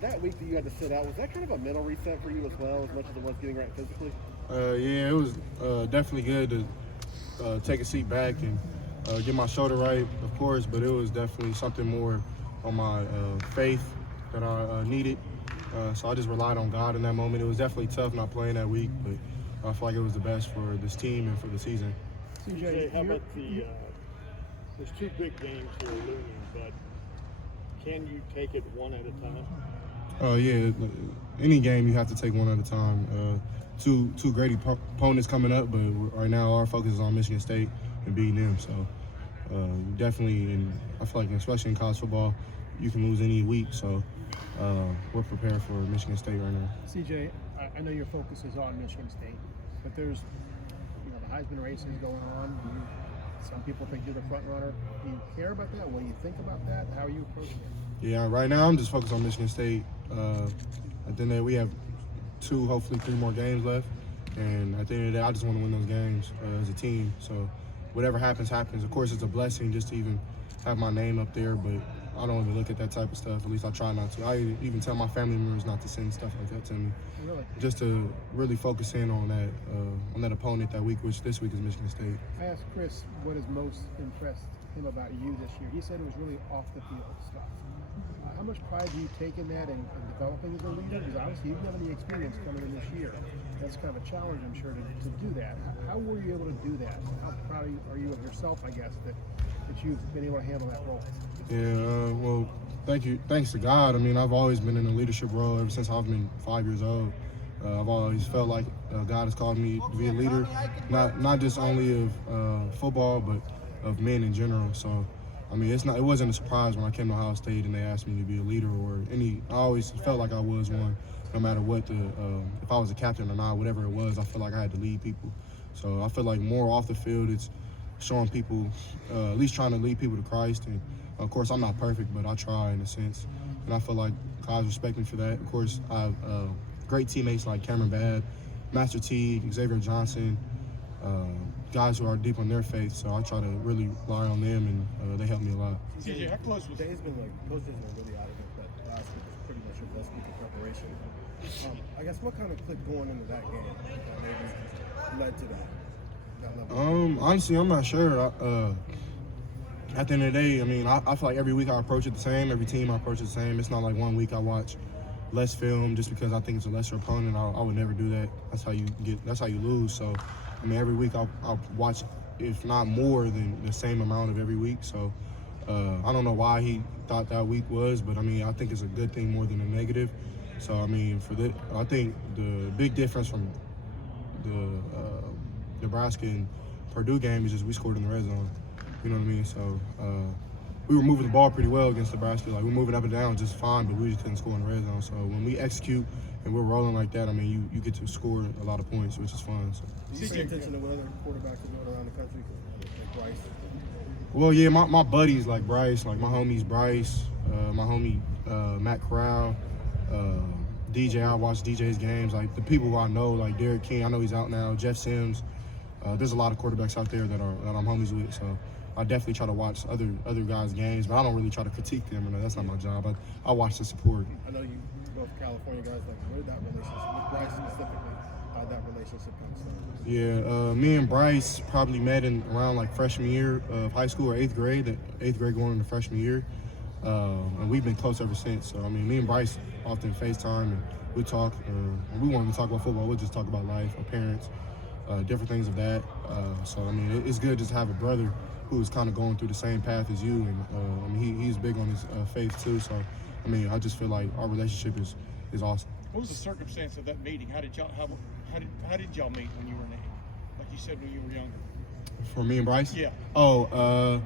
that week that you had to sit out, was that kind of a mental reset for you as well, as much as it was getting right physically? Yeah, it was definitely good to take a seat back and get my shoulder right, of course, but it was definitely something more on my faith that I needed. So I just relied on God in that moment. It was definitely tough not playing that week, but I feel like it was the best for this team and for the season. CJ, how about there's two big games here looming, but can you take it one at a time? Yeah, any game you have to take one at a time. Two great opponents coming up, but right now our focus is on Michigan State and beating them. So definitely, and I feel like especially in college football, you can lose any week. So we're prepared for Michigan State right now. CJ, I know your focus is on Michigan State, but there's the Heisman race is going on. Some people think you're the front runner. Do you care about that? What do you think about that? How are you approaching it? Yeah, right now I'm just focused on Michigan State. At the end of the day, we have 2, hopefully 3 more games left. And at the end of the day, I just want to win those games as a team. So whatever happens, happens. Of course, it's a blessing just to even have my name up there, but I don't even look at that type of stuff. At least I try not to. I even tell my family members not to send stuff like that to me. Really? Just to really focus in on that opponent that week, which this week is Michigan State. I asked Chris what has most impressed him about you this year. He said it was really off the field stuff. How much pride do you take in that and developing as a leader? Because obviously you don't have any experience coming in this year. That's kind of a challenge, I'm sure, to do that. How were you able to do that? How proud are you of yourself, I guess, that you've been able to handle that role? Yeah, well, thank you. Thanks to God. I mean, I've always been in a leadership role ever since I've been 5 years old. I've always felt like God has called me to be a leader, not just only of football, but of men in general. So, I mean, it wasn't a surprise when I came to Ohio State and they asked me to be a leader or any. I always felt like I was one, no matter what if I was a captain or not, whatever it was. I felt like I had to lead people. So I feel like more off the field, it's showing people, at least trying to lead people to Christ. And of course, I'm not perfect, but I try in a sense. And I feel like guys respect me for that. Of course, I have great teammates like Cameron Badd, Master T, Xavier Johnson, guys who are deep on their faith. So I try to really rely on them, and they help me a lot. CJ, how close was Today's been like, most days are really out of it, but last week was pretty much your best week of preparation. I guess what kind of clicked going into that game that maybe led to that level? Honestly, I'm not sure. At the end of the day, I mean, I feel like every week I approach it the same. Every team I approach it the same. It's not like one week I watch less film just because I think it's a lesser opponent. I would never do that. That's how you lose. So, I mean, every week I'll watch, if not more than the same amount of every week. So, I don't know why he thought that week was, but I mean, I think it's a good thing more than a negative. So, I mean, I think the big difference from the Nebraska and Purdue game is just we scored in the red zone. You know what I mean? So we were moving the ball pretty well against Nebraska. Like, we're moving up and down just fine, but we just couldn't score in the red zone. So when we execute and we're rolling like that, I mean, you get to score a lot of points, which is fun. So. Do you pay attention to what other quarterbacks are doing around the country? Like Bryce? Well, yeah, my buddies like Bryce, like my homies Bryce, my homie Matt Corral, DJ. I watch DJ's games. Like the people who I know, like Derek King, I know he's out now. Jeff Sims. There's a lot of quarterbacks out there that I'm homies with. So I definitely try to watch other guys' games, but I don't really try to critique them. That's not my job. I watch the support. I know you both California guys. Like, where did that relationship with Bryce specifically? How that relationship kind of started? Yeah, me and Bryce probably met in around like freshman year of high school or eighth grade. Eighth grade going into freshman year, and we've been close ever since. So I mean, me and Bryce often FaceTime and we talk. And we won't talk about football. We'll just talk about life, our parents. Different things of that. So, I mean, it's good just to have a brother who's kind of going through the same path as you. And, I mean, he's big on his faith, too. So, I mean, I just feel like our relationship is awesome. What was the circumstance of that meeting? How did y'all meet when you were like you said, when you were younger? For me and Bryce? Yeah. Oh,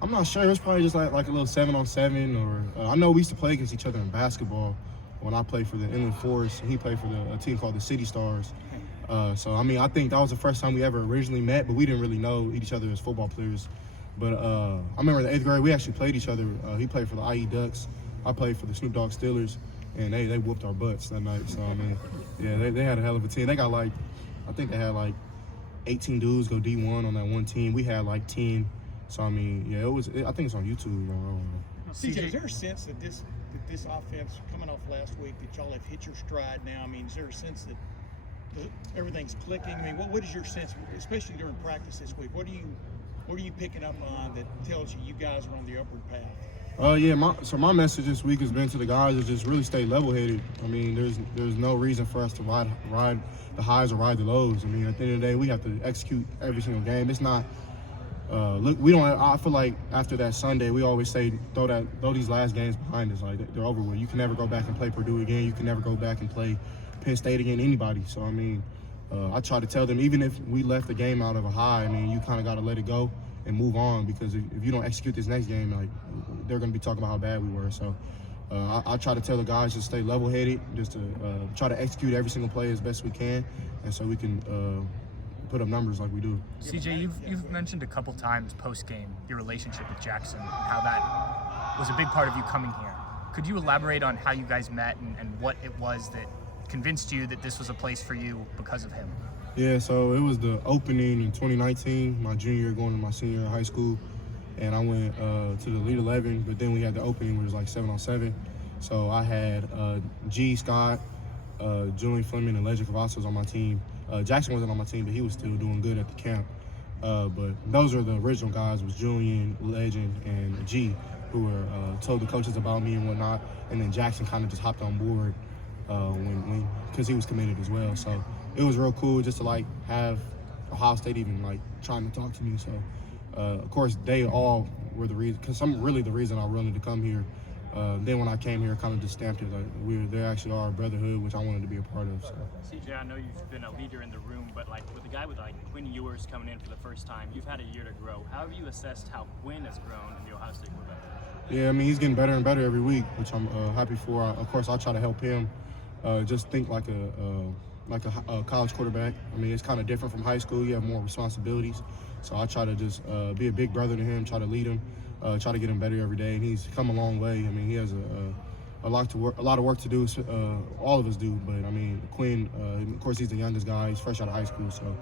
I'm not sure. It was probably just like a little 7-on-7. Or I know we used to play against each other in basketball when I played for the Inland Forest. And he played for a team called the City Stars. So, I mean, I think that was the first time we ever originally met, but we didn't really know each other as football players. But I remember in the 8th grade, we actually played each other. He played for the IE Ducks. I played for the Snoop Dogg Steelers, and they whooped our butts that night. So, I mean, yeah, they had a hell of a team. They got I think they had 18 dudes go D1 on that one team. We had 10. So, I mean, yeah, I think it's on YouTube. CJ, is there a sense that that this offense coming off last week, that y'all have hit your stride now? I mean, is there a sense that everything's clicking? I mean, what is your sense, especially during practice this week? What are you picking up on that tells you guys are on the upward path? Yeah, my message this week has been to the guys is just really stay level-headed. I mean, there's no reason for us to ride the highs or ride the lows. I mean, at the end of the day, we have to execute every single game. It's not I feel like after that Sunday, we always say throw these last games behind us. Like, they're over with. You can never go back and play Purdue again. You can never go back and play Penn State again, anybody. So, I mean, I try to tell them, even if we left the game out of a high, I mean, you kind of got to let it go and move on, because if you don't execute this next game, like, they're going to be talking about how bad we were. So I try to tell the guys to stay level-headed, just to try to execute every single play as best we can, and so we can put up numbers like we do. CJ, you've mentioned a couple times post-game your relationship with Jackson, how that was a big part of you coming here. Could you elaborate on how you guys met and what it was that convinced you that this was a place for you because of him? Yeah, so it was the opening in 2019, my junior year going to my senior year in high school, and I went to the Elite 11, but then we had the opening, which was like 7-on-7. So I had G. Scott, Julian Fleming, and Legend Cavazos on my team. Jackson wasn't on my team, but he was still doing good at the camp. But those are the original guys, was Julian, Legend, and G, who were told the coaches about me and whatnot. And then Jackson kind of just hopped on board because he was committed as well. So it was real cool just to like have Ohio State even like trying to talk to me. So of course they all were the reason, because I'm really the reason I wanted to come here. Then when I came here, kind of just stamped it like they actually are a brotherhood, which I wanted to be a part of. So. CJ, I know you've been a leader in the room, but like with a guy with like Quinn Ewers coming in for the first time, you've had a year to grow. How have you assessed how Quinn has grown in the Ohio State quarterback? Yeah, I mean, he's getting better and better every week, which I'm happy for. Of course, I try to help him just think like a college quarterback. I mean, it's kind of different from high school. You have more responsibilities. So I try to just be a big brother to him, try to lead him, try to get him better every day. And he's come a long way. I mean, he has a lot of work to do. All of us do. But I mean, Quinn, of course, he's the youngest guy. He's fresh out of high school. So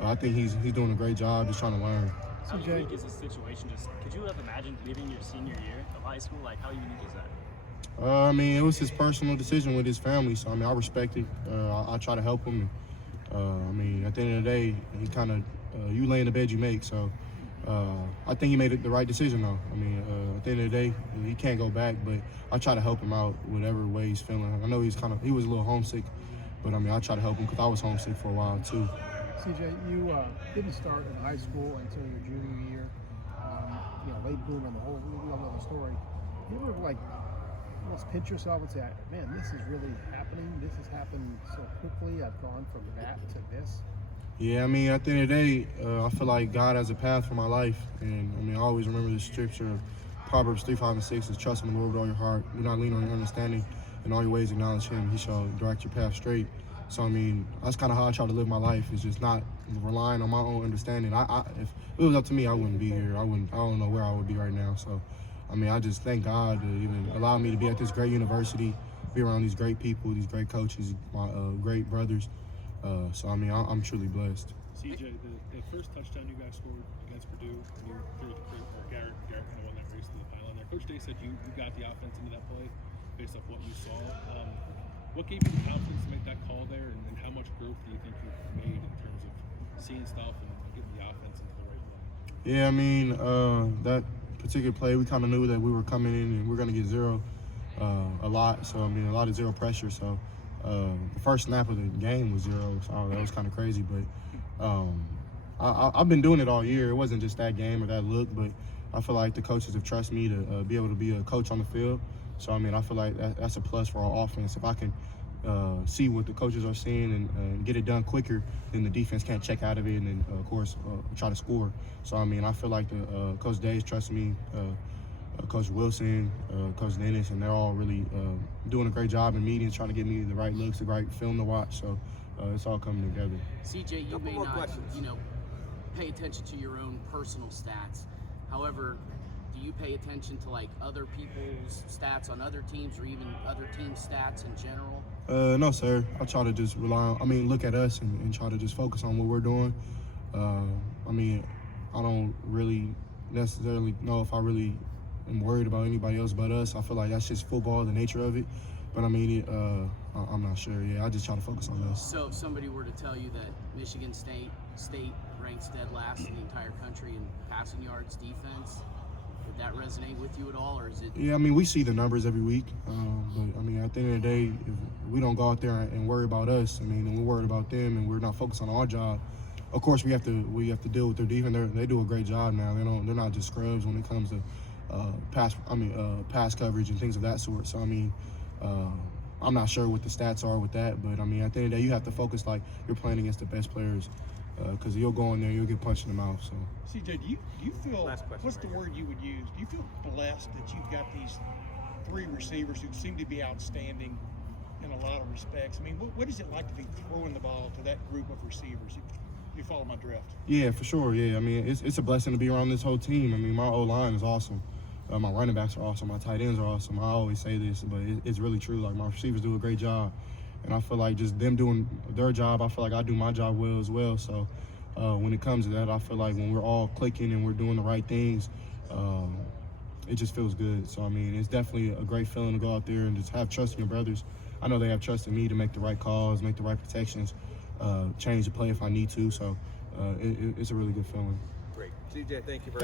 I think he's doing a great job, just trying to learn. How unique is this situation? Just could you have imagined leaving your senior year of high school? Like, how unique is that? I mean, it was his personal decision with his family, so I mean, I respect it. I try to help him. And, I mean, at the end of the day, he kind of you lay in the bed you make. So I think he made the right decision, though. I mean, at the end of the day, he can't go back, but I try to help him out whatever way he's feeling. I know he was a little homesick, but I mean, I try to help him because I was homesick for a while too. CJ, you didn't start in high school until your junior year. Late bloomer on the whole. We all know the story. You ever almost pinch yourself and say, "Man, this is really happening. This has happened so quickly. I've gone from that to this." Yeah, I mean, at the end of the day, I feel like God has a path for my life, and I mean, I always remember the scripture of Proverbs 3:5-6 is trust in the Lord with all your heart. Do not lean on your understanding. In all your ways acknowledge Him. He shall direct your path straight. So I mean, that's kind of how I try to live my life. Is just not relying on my own understanding. If it was up to me, I wouldn't be here. I don't know where I would be right now. So, I mean, I just thank God to even allow me to be at this great university, be around these great people, these great coaches, my great brothers. So I mean, I'm truly blessed. CJ, the first touchdown you guys scored against Purdue, you threw it Garrett kind of won that race to the pylon there. Coach Day said you got the offense into that play based off what you saw. What gave you the confidence to make that call there, and how much growth do you think you've made in terms of seeing stuff and getting the offense into the right way? Yeah, I mean, that particular play, we kind of knew that we were coming in and we are going to get zero a lot. So, I mean, a lot of zero pressure. So, the first snap of the game was zero. So that was kind of crazy. But I've been doing it all year. It wasn't just that game or that look, but I feel like the coaches have trusted me to be able to be a coach on the field. So, I mean, I feel like that's a plus for our offense. If I can see what the coaches are seeing and get it done quicker, then the defense can't check out of it and then, of course, try to score. So, I mean, I feel like Coach Days trusts me, Coach Wilson, Coach Dennis, and they're all really doing a great job in meetings, trying to get me the right looks, the right film to watch. So it's all coming together. CJ, you may not, pay attention to your own personal stats. However, do you pay attention to like other people's stats on other teams or even other teams' stats in general? No, sir. I try to just look at us and try to just focus on what we're doing. I mean, I don't really necessarily know if I really am worried about anybody else but us. I feel like that's just football, the nature of it. But I mean, I'm not sure. Yeah, I just try to focus on us. So if somebody were to tell you that Michigan State ranks dead last in the entire country in passing yards, defense, would that resonate with you at all, or is it? Yeah, I mean, we see the numbers every week. But I mean, at the end of the day, if we don't go out there and worry about us, I mean, and we're worried about them, and we're not focused on our job. Of course, we have to deal with their defense. They do a great job now. They're not just scrubs when it comes to pass coverage and things of that sort. So I mean, I'm not sure what the stats are with that, but I mean, at the end of the day, you have to focus like you're playing against the best players, because you'll go in there, you'll get punched in the mouth. So. CJ, do you feel, what's the word you would use? Do you feel blessed that you've got these 3 receivers who seem to be outstanding in a lot of respects? I mean, what is it like to be throwing the ball to that group of receivers? You follow my drift? Yeah, for sure. Yeah, I mean, it's a blessing to be around this whole team. I mean, my O-line is awesome. My running backs are awesome. My tight ends are awesome. I always say this, but it's really true. Like, my receivers do a great job. And I feel like just them doing their job, I feel like I do my job well as well. So when it comes to that, I feel like when we're all clicking and we're doing the right things, it just feels good. So, I mean, it's definitely a great feeling to go out there and just have trust in your brothers. I know they have trust in me to make the right calls, make the right protections, change the play if I need to. So it's a really good feeling. Great. CJ, thank you very much.